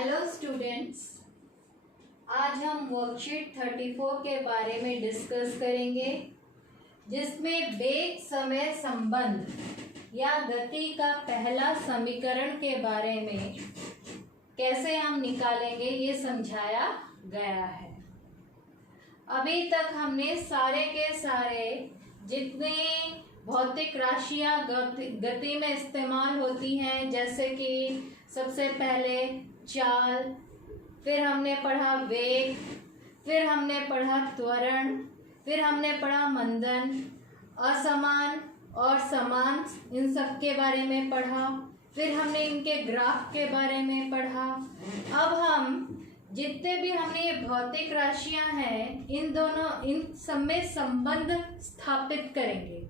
Hello students, आज हम worksheet 34 के बारे में डिस्कस करेंगे, जिसमें वेग समय संबंध या गति का पहला समीकरण के बारे में कैसे हम निकालेंगे ये समझाया गया है। अभी तक हमने सारे के सारे जितने भौतिक राशियां गति में इस्तेमाल होती हैं, जैसे कि सबसे पहले चाल, फिर हमने पढ़ा वेग, फिर हमने पढ़ा त्वरण, फिर हमने पढ़ा मंदन, असमान और समान, इन सब के बारे में पढ़ा। फिर हमने इनके ग्राफ के बारे में पढ़ा। अब हम जितने भी हमने ये भौतिक राशियां हैं, इन सब में संबंध स्थापित करेंगे।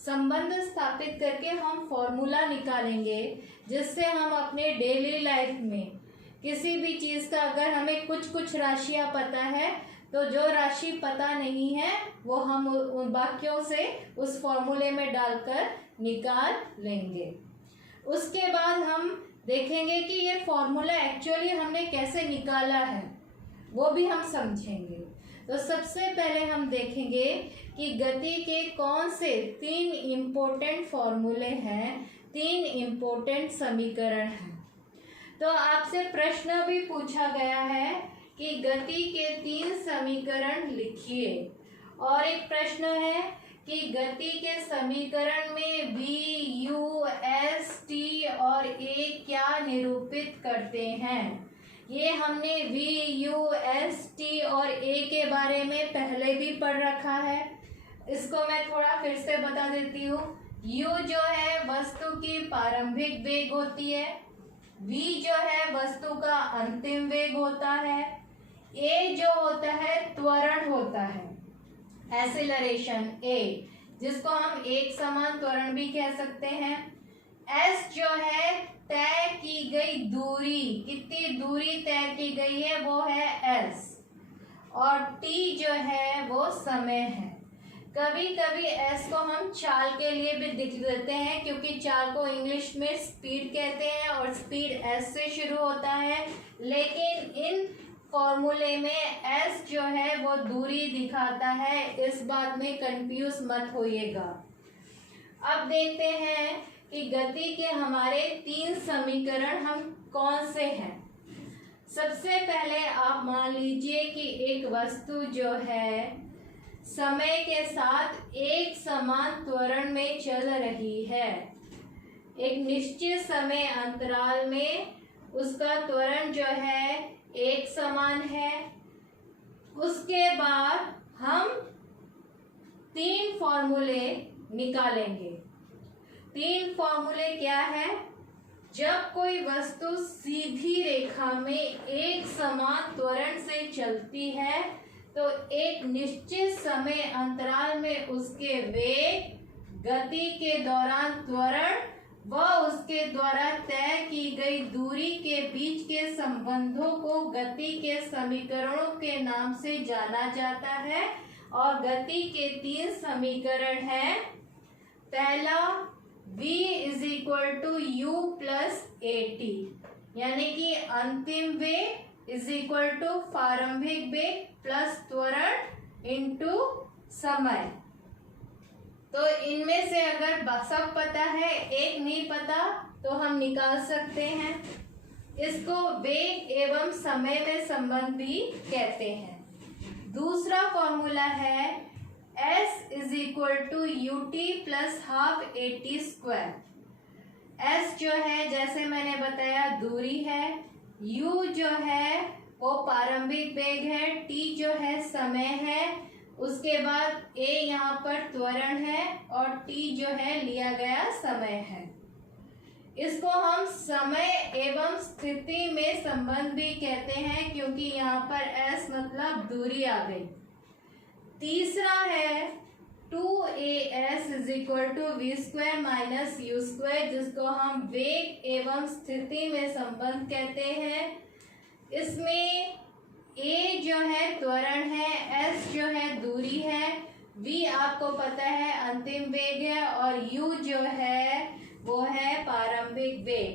संबंध स्थापित करके हम फॉर्मूला निकालेंगे, जिससे हम अपने डेली लाइफ में किसी भी चीज़ का, अगर हमें कुछ राशियां पता है तो जो राशि पता नहीं है वो हम उन वाक्यों से उस फॉर्मूले में डालकर निकाल लेंगे। उसके बाद हम देखेंगे कि ये फॉर्मूला एक्चुअली हमने कैसे निकाला है, वो भी हम समझेंगे। तो सबसे पहले हम देखेंगे कि गति के कौन से 3 इम्पोर्टेंट फॉर्मूले हैं, 3 इम्पोर्टेंट समीकरण हैं। तो आपसे प्रश्न भी पूछा गया है कि गति के 3 समीकरण लिखिए, और एक प्रश्न है कि गति के समीकरण में V, U, S, T और A क्या निरूपित करते हैं। ये हमने V, U, S, T और A के बारे में पहले भी पढ़ रखा है। इसको मैं थोड़ा फिर से बता देती हूँ। U जो है वस्तु की प्रारंभिक वेग होती है, V जो है वस्तु का अंतिम वेग होता है, A जो होता है त्वरण होता है, एक्सीलरेशन A, जिसको हम एक समान त्वरण भी कह सकते हैं। S जो है तय की गई दूरी, कितनी दूरी तय की गई है वो है S, और T जो है वो समय है। कभी कभी S को हम चाल के लिए भी लिख देते हैं, क्योंकि चाल को इंग्लिश में स्पीड कहते हैं और स्पीड S से शुरू होता है, लेकिन इन फॉर्मूले में S जो है वो दूरी दिखाता है, इस बात में कंफ्यूज मत होइएगा। अब देखते हैं कि गति के हमारे 3 समीकरण हम कौन से हैं। सबसे पहले आप मान लीजिए कि एक वस्तु जो है समय के साथ एक समान त्वरण में चल रही है। एक निश्चित समय अंतराल में उसका त्वरण जो है एक समान है। उसके बाद हम 3 फॉर्मूले निकालेंगे। 3 फॉर्मूले क्या है? जब कोई वस्तु सीधी रेखा में एक समान त्वरण से चलती है तो एक निश्चित समय अंतराल में उसके वेग, गति के दौरान त्वरण व उसके द्वारा तय की गई दूरी के बीच के संबंधों को गति के समीकरणों के नाम से जाना जाता है। और गति के 3 समीकरण हैं। पहला V = U + AT, यानी कि अंतिम वेग = प्रारंभिक वेग प्लस त्वरण इंटू समय। तो इनमें से अगर सब पता है, एक नहीं पता, तो हम निकाल सकते हैं। इसको वेग एवं समय में संबंध भी कहते हैं। दूसरा फॉर्मूला है S = UT + ½ AT²। S जो है, जैसे मैंने बताया, दूरी है, U जो है वो प्रारंभिक वेग है, T जो है समय है, उसके बाद A यहाँ पर त्वरण है और T जो है लिया गया समय है। इसको हम समय एवं स्थिति में संबंध भी कहते हैं, क्योंकि यहाँ पर S मतलब दूरी आ गई। तीसरा है 2AS = V² - U², जिसको हम वेग एवं स्थिति में संबंध कहते हैं। इसमें A जो है त्वरण है, S जो है दूरी है, V आपको पता है अंतिम वेग है, और U जो है वो है प्रारंभिक वेग,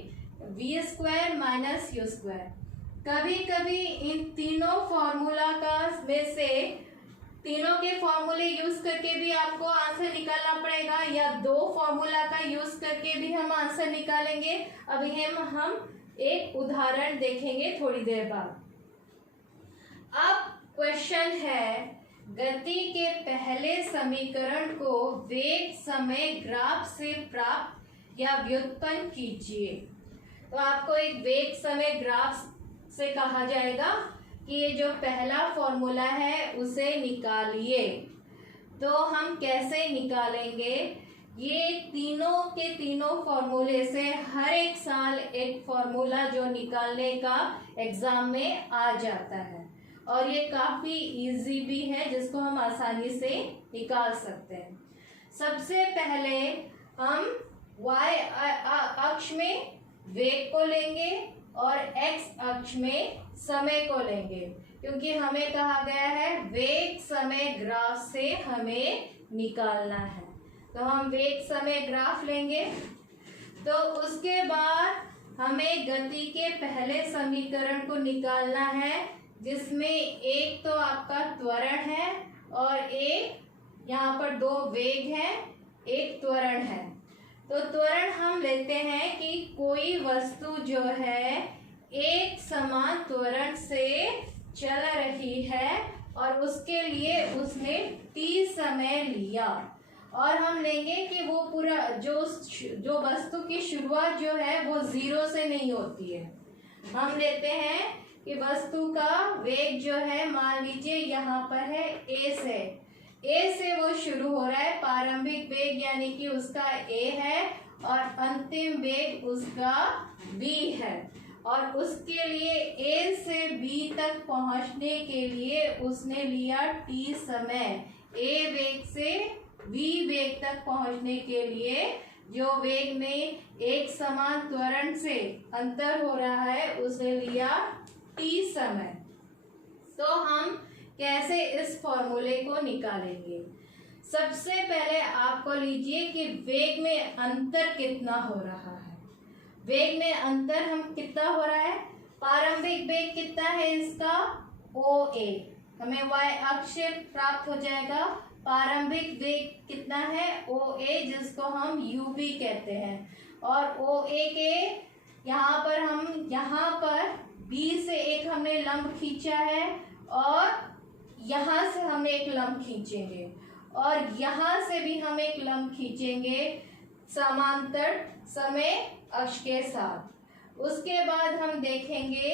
V² - U²। कभी कभी इन तीनों फॉर्मूला का में से तीनों के फॉर्मूले यूज करके भी आपको आंसर निकालना पड़ेगा, या दो फॉर्मूला का यूज करके भी हम आंसर निकालेंगे। अभी हम एक उदाहरण देखेंगे थोड़ी देर बाद। अब क्वेश्चन है, गति के पहले समीकरण को वेग समय ग्राफ से प्राप्त या व्युत्पन्न कीजिए। तो आपको एक वेग समय ग्राफ से कहा जाएगा कि ये जो पहला फॉर्मूला है उसे निकालिए। तो हम कैसे निकालेंगे? ये तीनों के तीनों फॉर्मूले से हर एक साल एक फॉर्मूला जो निकालने का एग्जाम में आ जाता है, और ये काफ़ी इजी भी है, जिसको हम आसानी से निकाल सकते हैं। सबसे पहले हम y अक्ष में वेग को लेंगे और x अक्ष में समय को लेंगे, क्योंकि हमें कहा गया है वेग समय ग्राफ से हमें निकालना है। तो हम वेग समय ग्राफ लेंगे। तो उसके बाद हमें गति के पहले समीकरण को निकालना है, जिसमें एक तो आपका त्वरण है और एक यहाँ पर दो वेग है, एक त्वरण है। तो त्वरण हम लेते हैं कि कोई वस्तु जो है एक समान त्वरण से चल रही है और उसके लिए उसने t समय लिया, और हम लेंगे कि वो पूरा जो वस्तु की शुरुआत जो है वो 0 से नहीं होती है। हम लेते हैं कि वस्तु का वेग जो है, मान लीजिए यहाँ पर है a से वो शुरू हो रहा है, प्रारंभिक वेग यानी कि उसका a है और अंतिम वेग उसका b है, और उसके लिए a से b तक पहुंचने के लिए उसने लिया t समय। a वेग से b वेग तक पहुंचने के लिए जो वेग में एक समान त्वरण से अंतर हो रहा है उसने लिया t समय। तो हम कैसे इस फॉर्मूले को निकालेंगे? सबसे पहले आपको लीजिए कि वेग में अंतर कितना हो रहा है। वेग में अंतर हम कितना हो रहा है? प्रारंभिक वेग कितना है इसका? OA, हमें y अक्ष से प्राप्त हो जाएगा। प्रारंभिक वेग कितना है? OA, जिसको हम UB कहते हैं। और OA के यहाँ पर B से एक हमने लंब खींचा है, और यहाँ से हम एक लंब खींचेंगे, और यहाँ से भी हम एक लंब खींचेंगे समांतर समय अक्ष के साथ। उसके बाद हम देखेंगे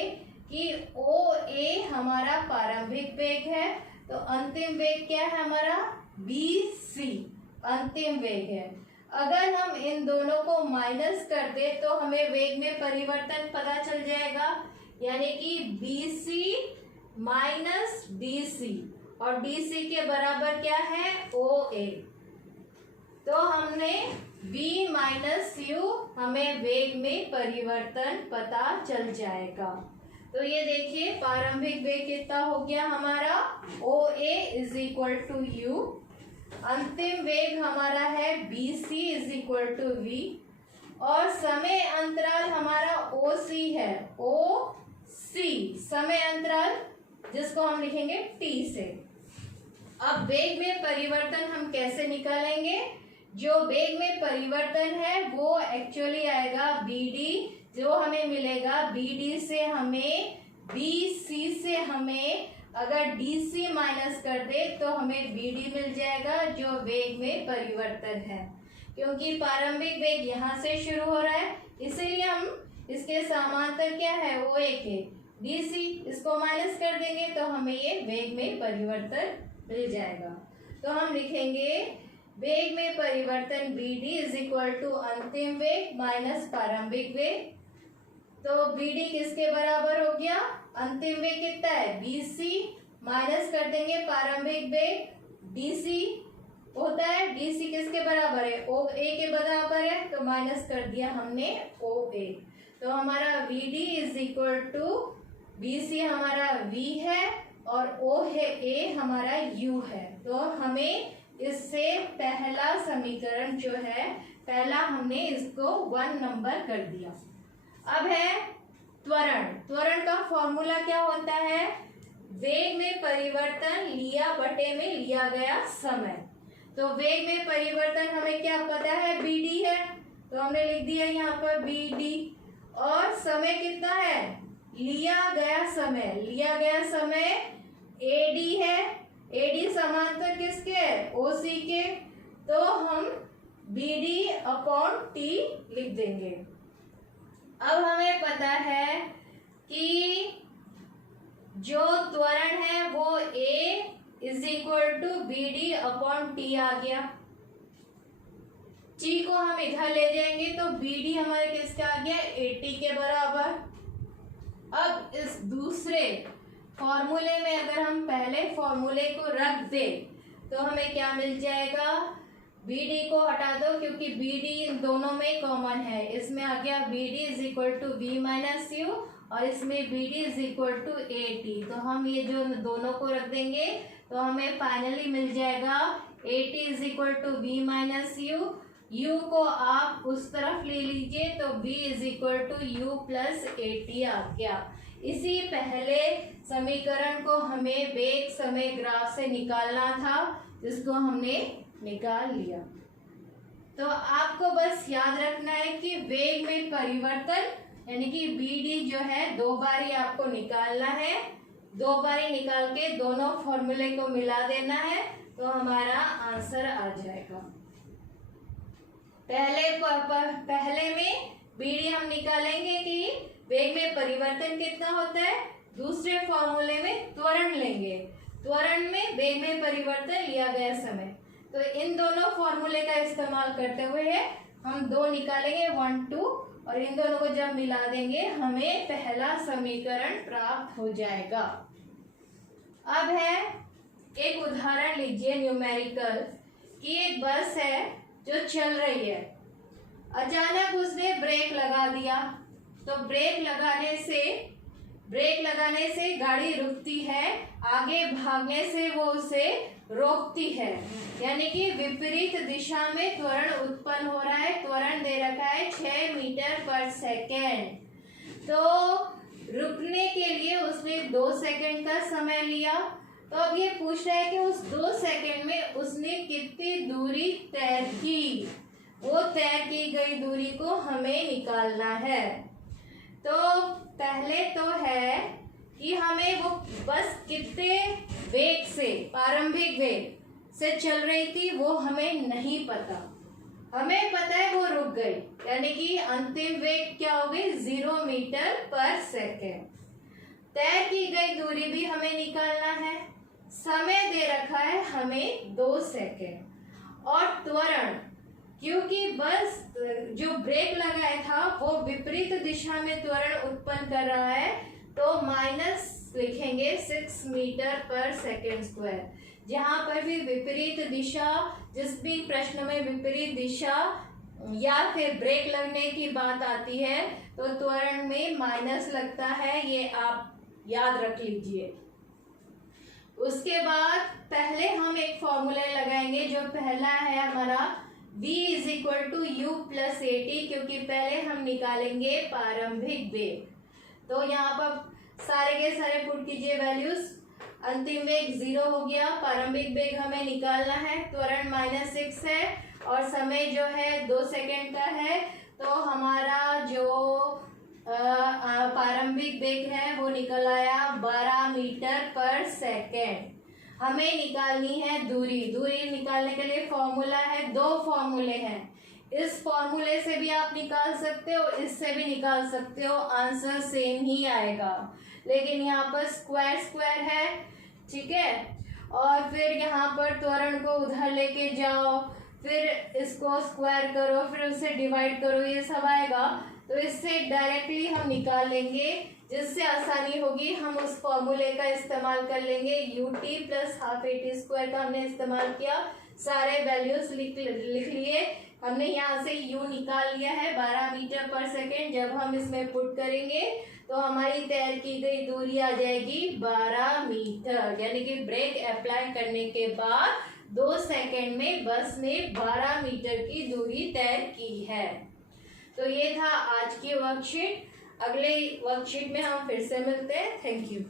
कि OA हमारा प्रारंभिक वेग है, तो अंतिम वेग क्या है हमारा? BC अंतिम वेग है। अगर हम इन दोनों को माइनस कर दे तो हमें वेग में परिवर्तन पता चल जाएगा, यानी कि BC माइनस DC, और DC के बराबर क्या है? OA। तो हमने V माइनस U, हमें वेग में परिवर्तन पता चल जाएगा। तो ये देखिए प्रारंभिक वेग कितना हो गया हमारा? OA is equal to U। अंतिम वेग हमारा है BC is equal to V, और समय अंतराल हमारा OC है। OC समय अंतराल, जिसको हम लिखेंगे T से। अब वेग में परिवर्तन हम कैसे निकालेंगे? जो वेग में परिवर्तन है वो एक्चुअली आएगा BD, जो हमें मिलेगा BD से हमें BC से हमें अगर DC माइनस कर दे तो हमें BD मिल जाएगा, जो वेग में परिवर्तन है। क्योंकि प्रारंभिक वेग यहाँ से शुरू हो रहा है, इसीलिए हम इसके समांतर क्या है? OA के DC, इसको माइनस कर देंगे तो हमें ये वेग में परिवर्तन मिल जाएगा। तो हम लिखेंगे वेग में परिवर्तन BD इज इक्वल टू अंतिम वेग माइनस प्रारंभिक वेग। तो BD किसके बराबर हो गया? अंतिम वेग कितना है? BC माइनस कर देंगे प्रारंभिक वेग DC होता है। DC किसके बराबर है? OA के बराबर है, तो माइनस कर दिया हमने OA। तो हमारा VD is equal to BC हमारा V है और OA हमारा U है। तो हमें इससे पहला समीकरण जो है, पहला हमने इसको 1 नंबर कर दिया। अब है त्वरण। त्वरण का फॉर्मूला क्या होता है? वेग में परिवर्तन लिया बटे में लिया गया समय। तो वेग में परिवर्तन हमें क्या पता है? bd है, तो हमने लिख दिया यहाँ पर bd। और समय कितना है? लिया गया समय ad है। ad समांतर किसके है? oc के। तो हम bd/t लिख देंगे। अब हमें पता है कि जो त्वरण है वो a = bd/t आ गया। t को हम इधर ले जाएंगे तो bd हमारे किसका आ गया? at के बराबर। अब इस दूसरे फॉर्मूले में अगर हम पहले फॉर्मूले को रख दे तो हमें क्या मिल जाएगा? bd को हटा दो क्योंकि bd इन दोनों में कॉमन है। इसमें आ गया bd = v - u और इसमें bd = at। तो हम ये जो दोनों को रख देंगे तो हमें फाइनली मिल जाएगा at = v - u। u को आप उस तरफ ले लीजिए तो v = u + at आ गया। इसी पहले समीकरण को हमें वेग समय ग्राफ से निकालना था, जिसको हमने निकाल लिया। तो आपको बस याद रखना है कि वेग में परिवर्तन यानी कि bd जो है 2 बारी आपको निकालना है। 2 बारी निकाल के दोनों फॉर्मूले को मिला देना है तो हमारा आंसर आ जाएगा। पहले में bd हम निकालेंगे कि वेग में परिवर्तन कितना होता है। दूसरे फॉर्मूले में त्वरण लेंगे, त्वरण में वेग में परिवर्तन लिया गया समय। तो इन दोनों फॉर्मूले का इस्तेमाल करते हुए हम 2 निकालेंगे 1 2 और इन दोनों को जब मिला देंगे हमें पहला समीकरण प्राप्त हो जाएगा। अब है एक उदाहरण लीजिए न्यूमेरिकल कि एक बस है जो चल रही है, अचानक उसने ब्रेक लगा दिया। तो ब्रेक लगाने से गाड़ी रुकती है, आगे भागने से वो उसे रोकती है, यानी कि विपरीत दिशा में त्वरण उत्पन्न हो रहा है। त्वरण दे रखा है 6 मीटर/सेकेंड। तो रुकने के लिए उसने 2 सेकेंड का समय लिया। तो अब ये पूछ रहा है कि उस 2 सेकेंड में उसने कितनी दूरी तय की। वो तय की गई दूरी को हमें निकालना है। तो पहले तो है कि हमें वो बस कितने वेग से, प्रारंभिक वेग से चल रही थी वो हमें नहीं पता। हमें पता है वो रुक गई, यानी कि अंतिम वेग क्या हो गई? 0 मीटर/सेकेंड। तय की गई दूरी भी हमें निकालना है। समय दे रखा है हमें 2 सेकेंड। और त्वरण, क्योंकि बस जो ब्रेक लगाया था वो विपरीत दिशा में त्वरण उत्पन्न कर रहा है तो माइनस लिखेंगे 6 मीटर/सेकेंड²। जहाँ पर भी विपरीत दिशा, जिस भी प्रश्न में विपरीत दिशा या फिर ब्रेक लगने की बात आती है तो त्वरण में माइनस लगता है, ये आप याद रख लीजिए। उसके बाद पहले हम एक फॉर्मूला लगाएंगे, जो पहला है हमारा v = u + at, क्योंकि पहले हम निकालेंगे प्रारंभिक वेग। तो यहाँ पर सारे के सारे पुट कीजिए वैल्यूज। अंतिम वेग 0 हो गया, प्रारंभिक वेग हमें निकालना है, त्वरण -6 है और समय जो है 2 सेकेंड का है। तो हमारा जो प्रारंभिक वेग है वो निकल आया 12 मीटर/सेकेंड। हमें निकालनी है दूरी। दूरी निकालने के लिए फॉर्मूला है, 2 फॉर्मूले हैं। इस फॉर्मूले से भी आप निकाल सकते हो, इससे भी निकाल सकते हो, आंसर सेम ही आएगा। लेकिन यहाँ पर स्क्वायर है, ठीक है। और फिर यहाँ पर त्वरण को उधर लेके जाओ, फिर इसको स्क्वायर करो, फिर उसे डिवाइड करो, ये सब आएगा। तो इससे डायरेक्टली हम निकाल लेंगे, जिससे आसानी होगी। हम उस फॉर्मूले का इस्तेमाल कर लेंगे, ut + ½ का हमने इस्तेमाल किया। सारे वैल्यूज लिख लिए हमने। यहाँ से u निकाल लिया है 12 मीटर/सेकेंड। जब हम इसमें पुट करेंगे तो हमारी तय की गई दूरी आ जाएगी 12 मीटर, यानी कि ब्रेक अप्लाई करने के बाद 2 सेकेंड में बस ने 12 मीटर की दूरी तय की है। तो ये था आज की वर्कशीट। अगले वर्कशीट में हम फिर से मिलते हैं। Thank you.